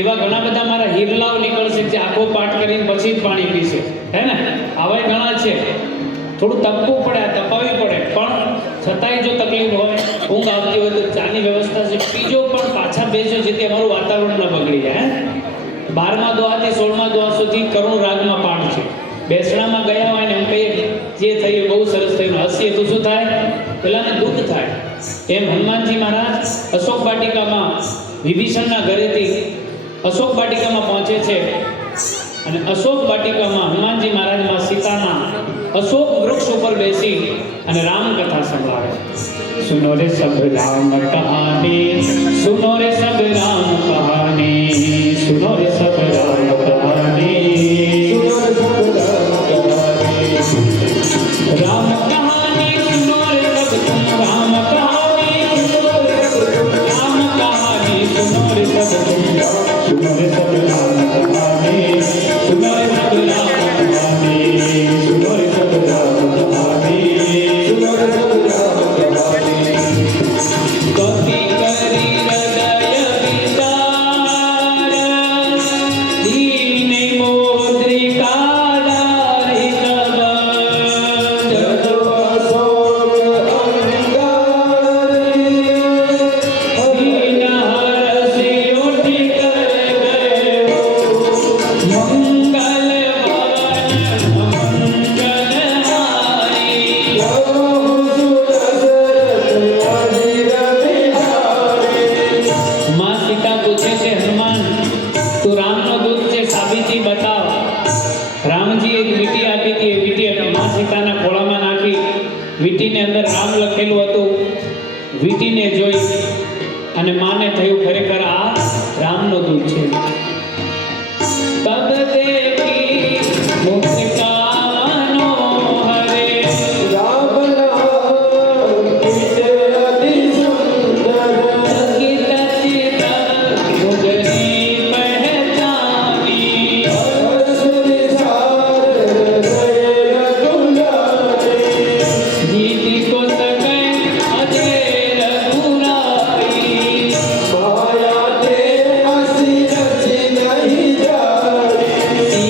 એવા ઘણા બધા મારા હીરલાવ નીકળશે જે આખો પાઠ કરીને પછી જ પાણી પીશે, હે ને? આવા ઘણા છે. થોડું તપવું પડે, તપાવવી પડે, પણ છતાંય જો તકલીફ હોય, ઊંઘ આવતી હોય તો ચાની વ્યવસ્થા છે, પીજો પણ પાછા બેસો જેથી અમારું વાતાવરણ ન બગડી જાય. 12મા દુઆથી 16મા દુઆ સુધી કરુણ રાગમાં પાઠ છે. બેસણામાં ગયા હોય ને એમ કહીએ જે થયું બહુ સરસ થયું, હસીએ તો શું થાય? પેલાને દુઃખ થાય. એમ હનુમાનજી મહારાજ અશોક વાટિકામાં વિભીષણના ઘરેથી અશોક વાટિકામાં પહોંચે છે અને અશોક વાટિકામાં હનુમાનજી મહારાજમાં સીતાના અશોક વૃક્ષ ઉપર બેસી અને રામ કથા સંભળાવે. સુનો રે સબ રામ કહાની, સુનો રે સબ રામ કહાની, સુનો રે સબ રામ કહાની, સુનો રે સબ રામ કહાની, સુનો રે સબ રામ કહાની, સુનો રે સબ રામ કહાની, સુનો રે સબ सुनो रे सब राम कहानी, सुनो रे सब राम कहानी, सुनो रे सब राम कहानी, सुनो रे सब राम कहानी. कभी करी हृदय विचार, दीन मोद्रिका डारी कब, जदो अशोक अंगारी, दीन हरसि उठी વીટીને અંદર રામ લખેલું હતું. વીટીને જોઈ અને માને થયું ખરેખર આ રામનો દૂત છે. તબ દેખી મુક્તિકા મનોહરે, રામ નામ કીતે અતિ સુંદર, સકિત ચિત મુગરી પહેચાની, હર્ષ વિચાર હૃદય તુલારે, जीती को सके अजय रघुराई, माया ते हसी रची नहीं जाए,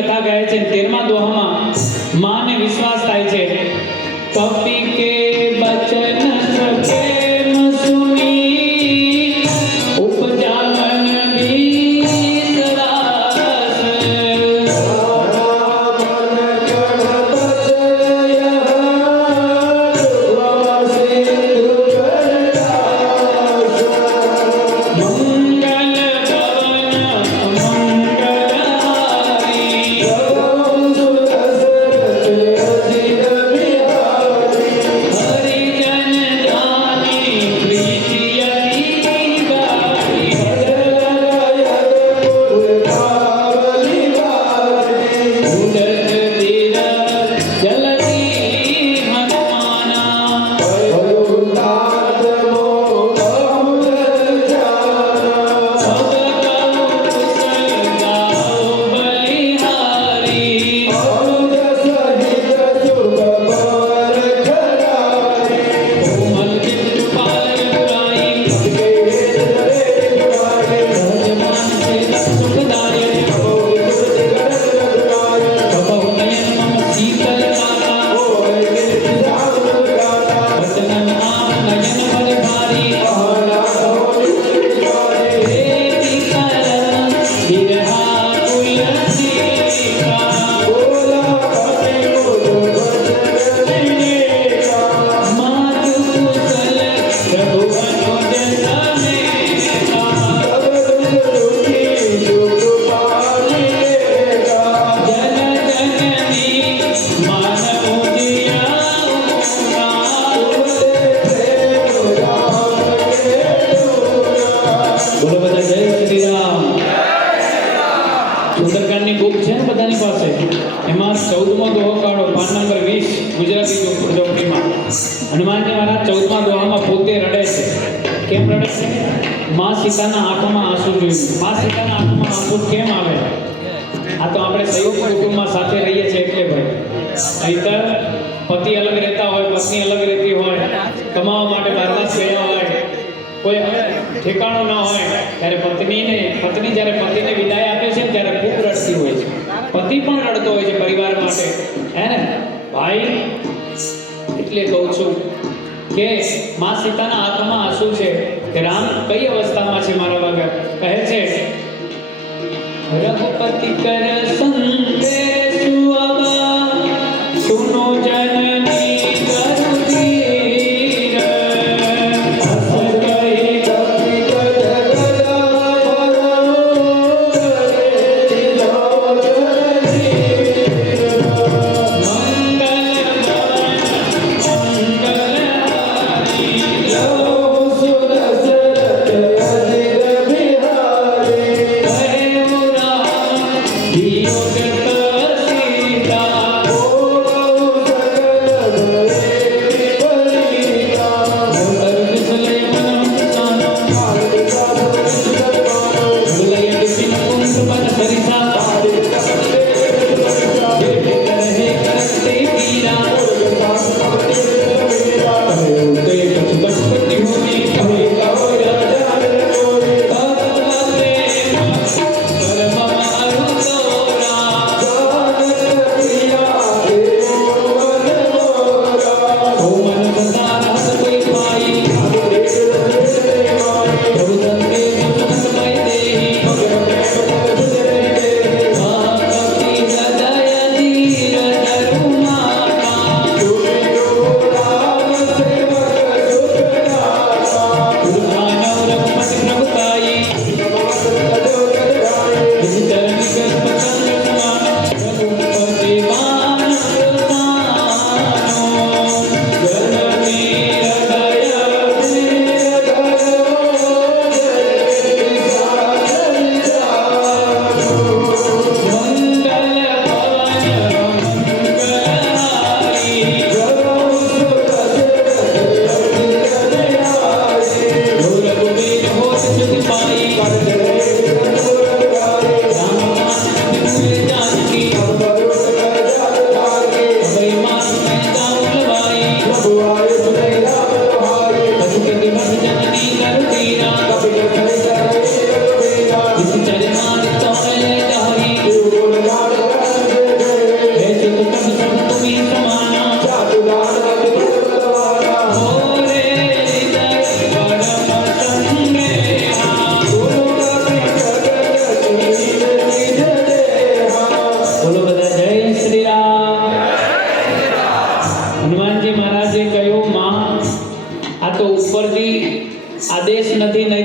કથા કહે છે 13મા દોહામાં માને વિશ્વાસ થાય છે કપી કે બચન સકેમ સુની ઉપજા મન વિસરાસ સુંદરકાંડની બુક છે ને બધાની પાસે એમાં 14મો દોહો કાઢો પાન નંબર 20 ગુજરાતી ચોપડીમાં હનુમાનજી મહારાજ 14મા દોહામાં પોતે રડે છે કેમ રડે છે માં સીતાના આંખોમાં આંસુ જોઈને માં સીતાના આંખોમાં આંસુ કેમ આવે આ તો આપણે સંયુક્ત કુટુંબમાં સાથે રહીએ છીએ એટલે ભાઈ નહીંતર પતિ અલગ રહેતા હોય પત્ની અલગ રહેતી હોય કમાવા માટે બહારદાસ ગયા હોય કોઈ ઠેકાણું ના હોય ત્યારે પત્ની જ્યારે પતિને વિદાય આપે છે ત્યારે ખૂબ રડતી હોય છે પતિ પણ રડતો હોય છે પરિવાર માટે હે ને ભાઈ એટલે કહું છું કે માં સીતાના આંખમાં આંસુ છે કે રામ કઈ અવસ્થામાં છે મારા વગર કહે છે રઘુપતિ કર સંદેશુ અબ સુનો જનની કરુધીર Yeah.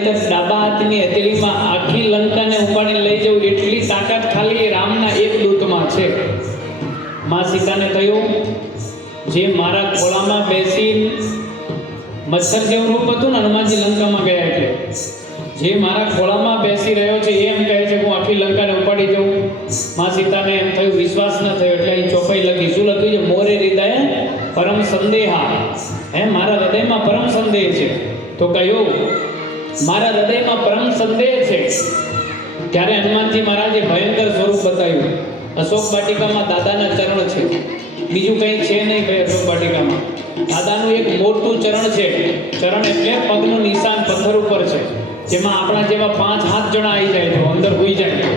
નહીંતર ડાબા હાથની હથેળીમાં આખી લંકાને ઉપાડીને લઈ જવું એટલી તાકાત ખાલી એ રામના એક દૂતમાં છે. માં સીતાને કહ્યું, જે મારા ખોળામાં બેસી મચ્છર જેવું રૂપ હતું ને હનુમાનજી લંકામાં ગયા એટલે, જે મારા ખોળામાં બેસી રહ્યો છે એ એમ કહે છે હું આખી લંકાને ઉપાડી જાઉં. માં સીતાને એમ થયું, વિશ્વાસ ન થયો એટલે અહીં ચોપાઈ લખી. શું લખ્યું છે? મોરે હૃદય પરમ સંદેહા. મારા હૃદયમાં પરમ સંદેહ છે. તો કહ્યું મારા હૃદયમાં પરમ સંદેહ છે. ત્યારે હનુમાનજી મહારાજે ભયંકર સ્વરૂપ બતાવ્યું. અશોક વાટિકામાં દાદાના ચરણ છે, બીજું કંઈ છે નહીં. ભાઈ અશોક વાટિકામાં દાદાનું એક મોટું ચરણ છે. ચરણ એટલે પગનું નિશાન પથ્થર ઉપર છે, જેમાં આપણા જેવા 5 હાથ જણા આવી જાય તો અંદર હોઈ જાય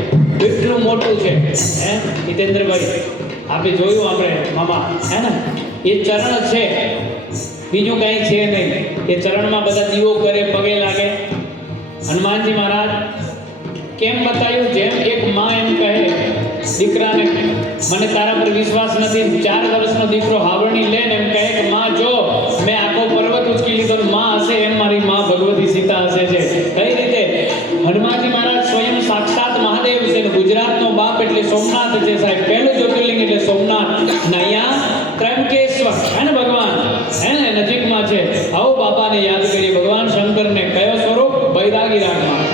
એટલું મોટું છે. હિતેન્દ્રભાઈ આપણે જોયું, આપણે મામા ને એ ચરણ છે, બીજું કંઈ છે નહીં. એ ચરણમાં બધા દીવો કરે, પગે લાગે. હનુમાનજી મહારાજ કેમ બતાવ્યું? જેમ એક માં એમ કહે દીકરાને, મને તારા પર વિશ્વાસ નથી. 4 વર્ષનો દીકરો હાવરણી લે ને એમ કહે કે માં જો મેં આખો પર્વત ઉચકી લીધો, માં હશે એમ મારી માં ભગવતી સીતા હશે છે. કઈ રીતે? હનુમાનજી મહારાજ સ્વયં સાક્ષાત મહાદેવ છે. ગુજરાતનો બાપ એટલે સોમનાથ છે સાહેબ. પહેલું જ્યોતિર્લિંગ એટલે સોમનાથ. અહીંયા ત્રંબકેશ્વર હે ને ભગવાન, હે ને નજીકમાં છે. આવો બાપાને યાદ કરીએ. ભગવાન શંકરને કયો સ્વરૂપ? બૈરાગી રાગમાં.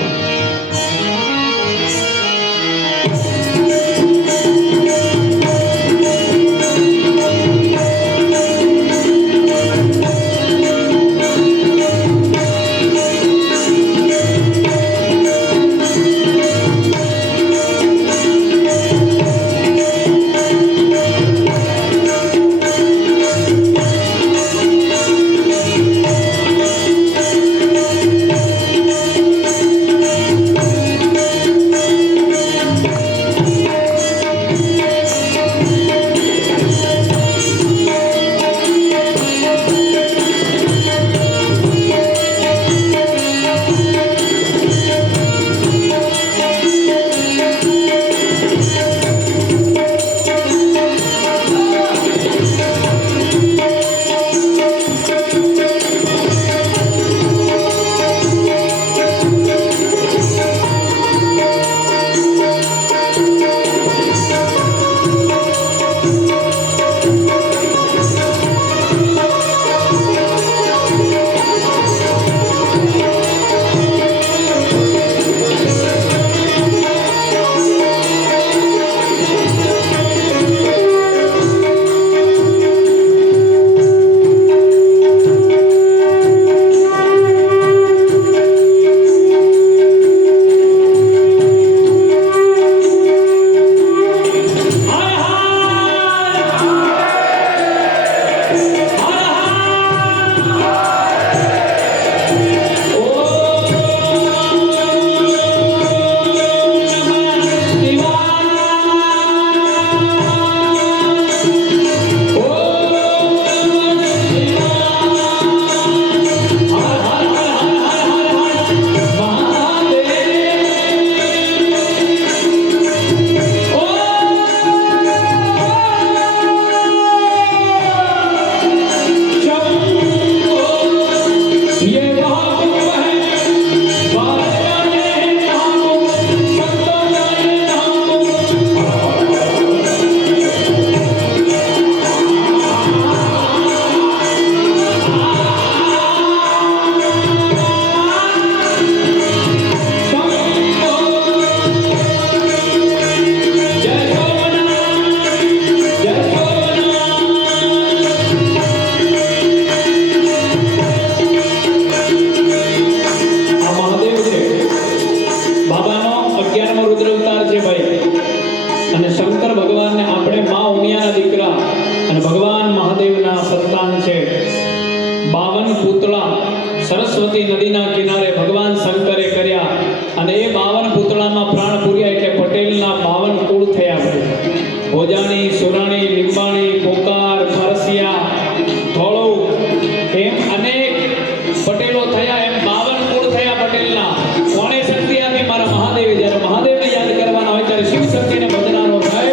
સરસ્વતી નદીના કિનારે ભગવાન શંકરે કર્યા અને એ 52 પૂતળામાં પ્રાણ પૂર્યા એટલે પટેલના 52 કુળ થયા. ભોજાણી, સુરાણી, લીંબાણી, પોકાર, ફરસિયા, ધોળો એમ અનેક પટેલો થયા. એમ 52 કુળ થયા પટેલના. કોણે શક્તિ આપી? મારા મહાદેવે. જ્યારે મહાદેવને યાદ કરવાના હોય ત્યારે શિવ શક્તિને ભજનારો થાય.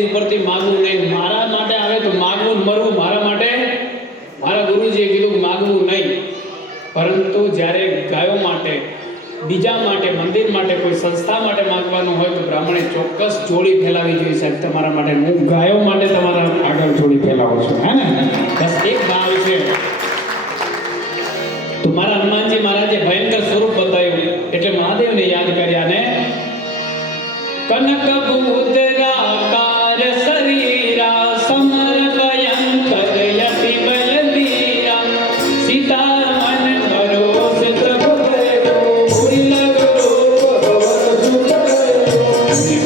સ્ટેજ ઉપરથી માગવું નહીં. મારા માટે આવે તો માગવું ને મરવું. મારા માટે મારા ગુરુજીએ કીધું કે માગવું નહીં. પરંતુ જ્યારે ગાયો માટે, બીજા માટે, મંદિર માટે, કોઈ સંસ્થા માટે માગવાનું હોય તો બ્રાહ્મણે ચોક્કસ જોડી ફેલાવી જોઈએ. સાહેબ તમારા માટે, હું ગાયો માટે તમારા આગળ જોડી ફેલાવું છું, હે ને? બસ એક ભાવ છે. તો મારા હનુમાનજી મહારાજે ભયંકર સ્વરૂપ બતાવ્યું એટલે મહાદેવને યાદ કર્યા ને કનક ભૂતરાકાર શરીરા સમર ભયંકર યતિ બલવીરા સીતા મન ભરોસ તબ ગયો ભૂરી લગો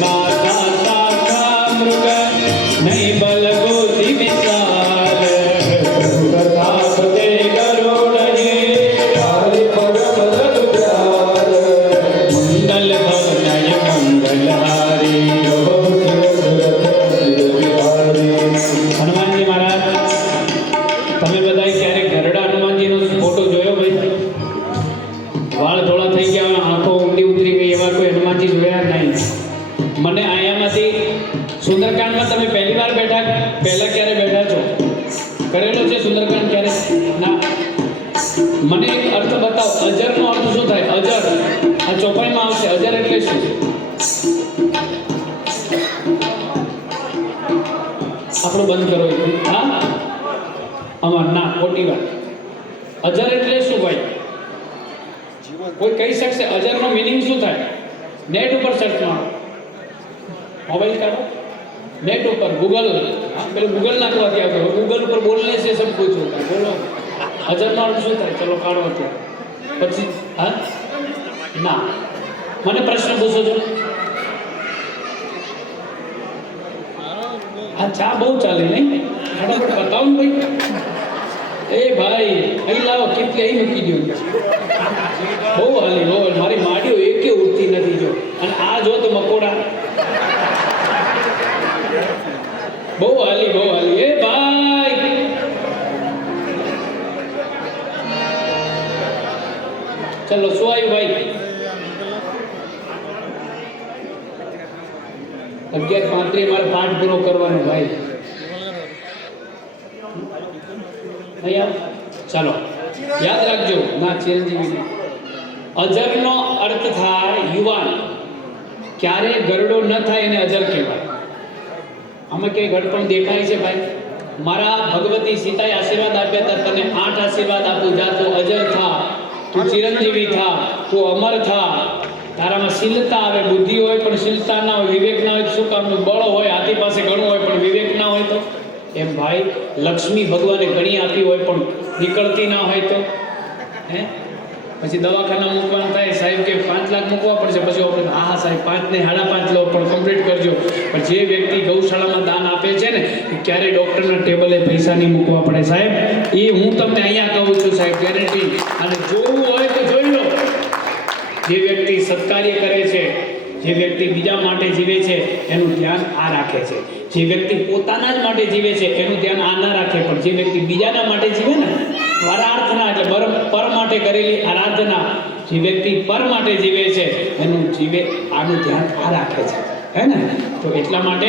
માતા શાખા મૃગ નહીં બલ ગોતિ વિશાલ પ્રતાપ તે ગરુડ હે હરિ પગ પગ પ્યાર મંગલ ભવનય મંગલહારી હનુમાનજી મહારાજ, તમે બધાએ ક્યારેક ગરડા હનુમાનજીનો ફોટો જોયો ભાઈ? વાળ ધોળા થઈ ગયા, આંખો ઊંડી ઉતરી ગઈ, એવા કોઈ હનુમાનજી જોયા નહીં. મને આયામાંથી સુંદરકાંડમાં તમે પહેલી વાર બેઠા, પહેલા ક્યારે બેઠા છો? કરેલો છે સુંદરકાંડ ક્યારે? ના. મને એક અર્થ બતાવો. અજરનો અર્થ શું થાય? અજર આ ચોપાઈમાં આવશે. અજર એટલે શું? આપણું બંધ કરો. હા, અમાર ના, ખોટી વાત. અજર એટલે શું ભાઈ? કોઈ કહી શકશે અજરનો મિનિંગ શું થાય? નેટ ઉપર સર્ચ મારો, મોબાઈલ કાઢો, નેટ ઉપર ગૂગલ, પેલું ગૂગલ નાખવા ત્યાં કરો. ગૂગલ ઉપર બોલને છે સબ કુછ હોતા. બોલો અજરનો અર્થ શું થાય? ચલો કાઢો અત્યારે. પછી હા, ના, મને પ્રશ્ન પૂછો છો. આ ચા બહુ ચાલે નહીં? ફટાફટ બતાવો ને ભાઈ. એ ભાઈ અહીં લાવો, કેટલી અહીં મૂકી દો. બહુ હાલી, બહુ હાલી. મારી માડીઓ એકે ઉઠતી નથી જો. અને આ જો તો મકોડા બહુ હાલી, બહુ હાલી. એ ભાઈ ચલો, શું આવ્યું ભાઈ? 11:35 મારે પાઠ પૂરો કરવાનો ભાઈ. ચાલો યાદ રાખજો. ના, ચિરંજીવી. અજરનો અર્થ થાય યુવાન. ક્યારે ગરડો ન થાય એને અજર કહેવાય. આમાં કઈ ઘડપણ દેખાય છે ભાઈ? મારા ભગવતી સીતાએ આશીર્વાદ આપ્યા હતા, તને 8 આશીર્વાદ આપું. જા તું અજર થા, તું ચિરંજીવી થા, તું અમર થા. તારામાં શીલતા આવે, બુદ્ધિ હોય પણ શીલતા ના હોય, વિવેક ના હોય. શું કામનું? બળ હોય, હાથી પાસે ઘણું હોય પણ વિવેક ના હોય તો એમ ભાઈ. લક્ષ્મી ભગવાને ઘણી આપી હોય પણ નીકળતી ના હોય તો હે પછી દવાખાના મૂકવાનું થાય. સાહેબ કે 5 લાખ મૂકવા પડશે. પછી આપણે હા સાહેબ 5 ને 5.5 લો પણ કમ્પ્લીટ કરજો. પણ જે વ્યક્તિ ગૌશાળામાં દાન આપે છે ને, ક્યારે ડૉક્ટરના ટેબલે પૈસા નહીં મૂકવા પડે સાહેબ. એ હું તમને અહીંયા કહું છું સાહેબ, ગેરંટી. અને જોવું હોય તો જોઈ લો. જે વ્યક્તિ સત્કાર્ય કરે છે, જે વ્યક્તિ બીજા માટે જીવે છે, એનું ધ્યાન આ રાખે છે. જે વ્યક્તિ પોતાના જ માટે જીવે છે એનું ધ્યાન આ ના રાખે. પણ જે વ્યક્તિ બીજાના માટે જીવે ને, પરાર્થના એટલે પર માટે કરેલી આરાધના, જે વ્યક્તિ પર માટે જીવે છે એનું જીવે આનું ધ્યાન આ રાખે છે, હે ને? તો એટલા માટે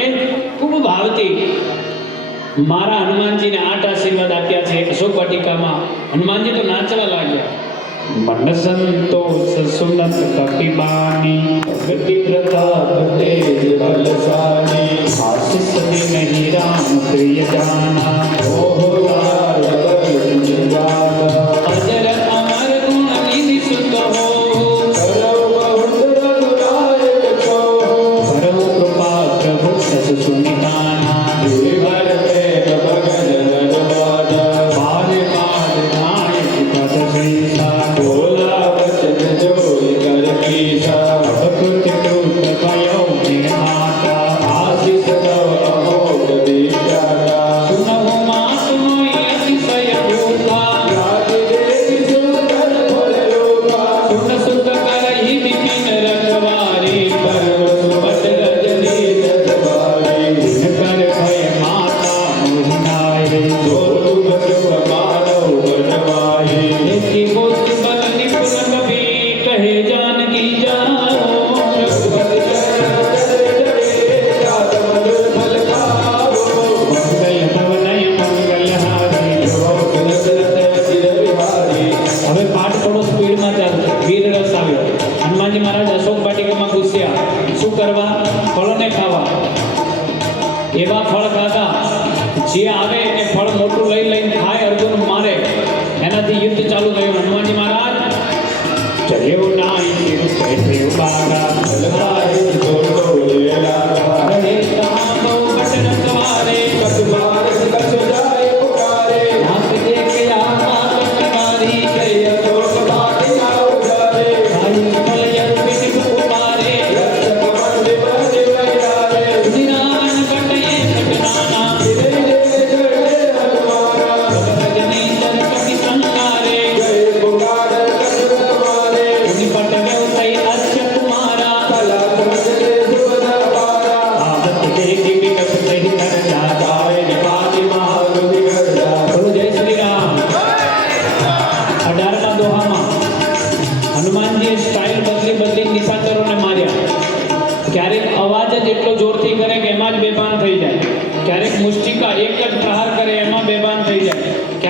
ખૂબ ભાવથી મારા હનુમાનજીને 8 આશીર્વાદ આપ્યા છે. અશોક વાટિકામાં હનુમાનજી તો નાચવા લાગ્યા. मन संतोष सुनत कपिबानी गति प्रताप तेज बलशाली आशीष नहीं राम प्रिय जाना ओहो लाल अजर अमर गुण निधि सुत हो परम कृपा प्रभु सस सुनिधाना आशीष दो अमोघ दीक्षा सुनो मातु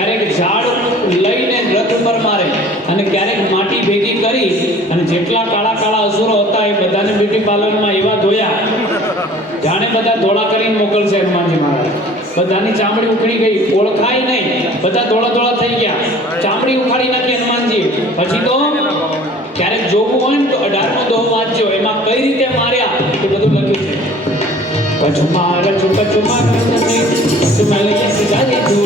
ક્યારેક ઝાડ લઈને રથ ઉપર મારે અને ક્યારેક માટી ભેગી કરી અને જેટલા કાળા કાળા અસુરો હતા એ બધાને બ્યુટી પાર્લરમાં એવા ધોયા જાણે બધા ધોળા કરીને મોકલશે હનુમાનજી મહારાજ. બધાની ચામડી ઉખડી ગઈ, ઓળખાય નહીં, બધા ધોળા ધોળા થઈ ગયા, ચામડી ઉખાડી નાખી હનુમાનજી. પછી તો ક્યારેક જોવું હોય ને તો 18મો દોહો વાંચજો, એમાં કઈ રીતે માર્યા એ બધું લખ્યું છે. કચુમાર ચુકચુમાર કચુમાર લઈ ગાલી તું